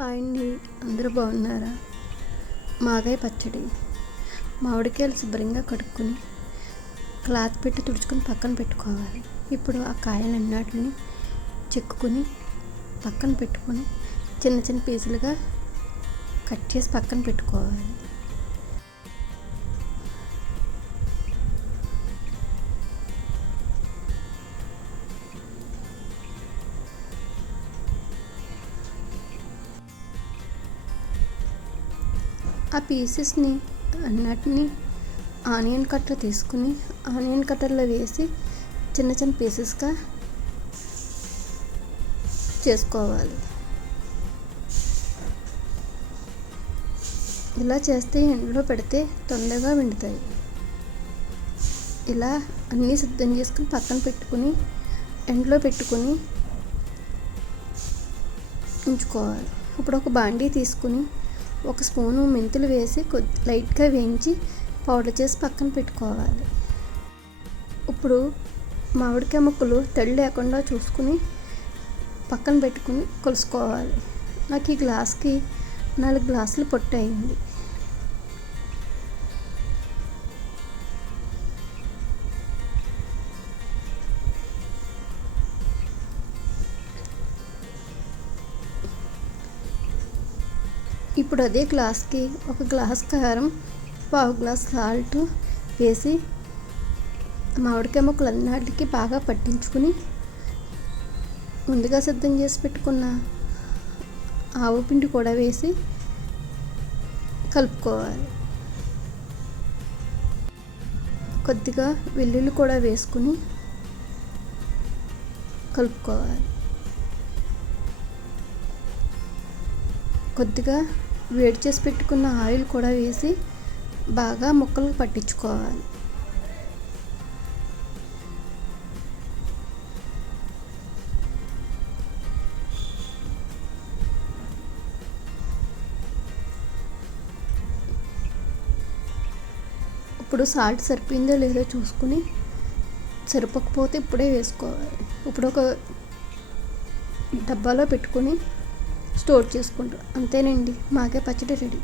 Hi అండి, అందరూ బాగున్నారా? మాగాయ పచ్చడి. మామిడికాయలు శుభ్రంగా కడుక్కొని క్లాత్ పెట్టి తుడుచుకొని పక్కన పెట్టుకోవాలి. ఇప్పుడు ఆ కాయలన్నిటిని చెక్కుకొని పక్కన పెట్టుకొని చిన్న చిన్న పీసులుగా కట్ చేసి పక్కన పెట్టుకోవాలి. ఆ పీసెస్ని అన్నిటిని ఆనియన్ కట్టర్ తీసుకుని ఆనియన్ కట్టర్లో వేసి చిన్న చిన్న పీసెస్గా చేసుకోవాలి. ఇలా చేస్తే ఎండలో పెడితే తొందరగా వండుతాయి. ఇలా అన్నీ సిద్ధం చేసుకుని పక్కన పెట్టుకుని ఎండలో పెట్టుకుని ఉంచుకోవాలి. ఇప్పుడు ఒక బాండీ తీసుకుని 1 స్పూను మెంతులు వేసి లైట్గా వేయించి పౌడర్ చేసి పక్కన పెట్టుకోవాలి. ఇప్పుడు మామిడికాయ ముక్కలు తడి లేకుండా చూసుకుని పక్కన పెట్టుకుని కొలుసుకోవాలి. నాకు ఈ గ్లాస్కి 4 గ్లాసులు పొట్టు అయింది. ఇప్పుడు అదే గ్లాస్కి 1 గ్లాస్ కారం, 1/2 గ్లాస్ సాల్ట్ వేసి మామిడికాయ ముక్కలు అన్నిటికీ బాగా పట్టించుకుని ముందుగా సిద్ధం చేసి పెట్టుకున్న ఆవు పిండి కూడా వేసి కలుపుకోవాలి. కొద్దిగా వెల్లుల్లి కూడా వేసుకుని కలుపుకోవాలి. కొద్దిగా వేడి చేసి పెట్టుకున్న ఆయిల్ కూడా వేసి బాగా ముక్కలకు పట్టించుకోవాలి. ఇప్పుడు సాల్ట్ సరిపోయిందో లేదో చూసుకుని సరిపోకపోతే ఇప్పుడే వేసుకోవాలి. ఇప్పుడు ఒక డబ్బాలో పెట్టుకొని స్టోర్ చేసుకుంటాం. అంతేనండి, మాగాయ పచ్చడి రెడీ.